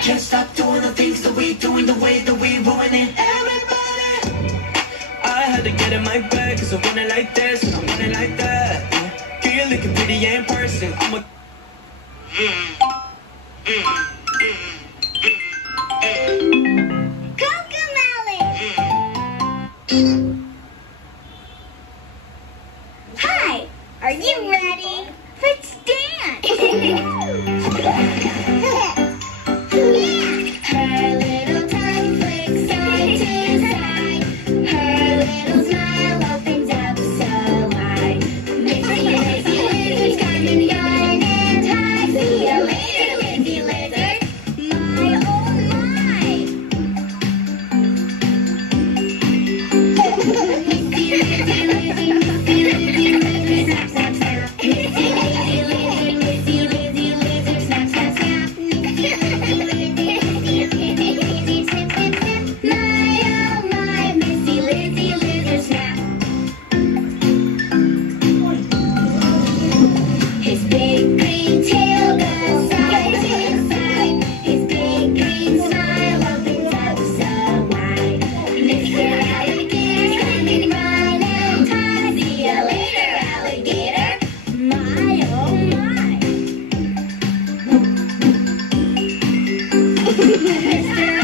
Can't stop doing the things that we doing, the way that we ruining everybody. I had to get in my bed, cause I want it like this, and I want it like that. Girl, you're looking pretty in person, I'm a... Hi, are you ready? Let's dance! Mr.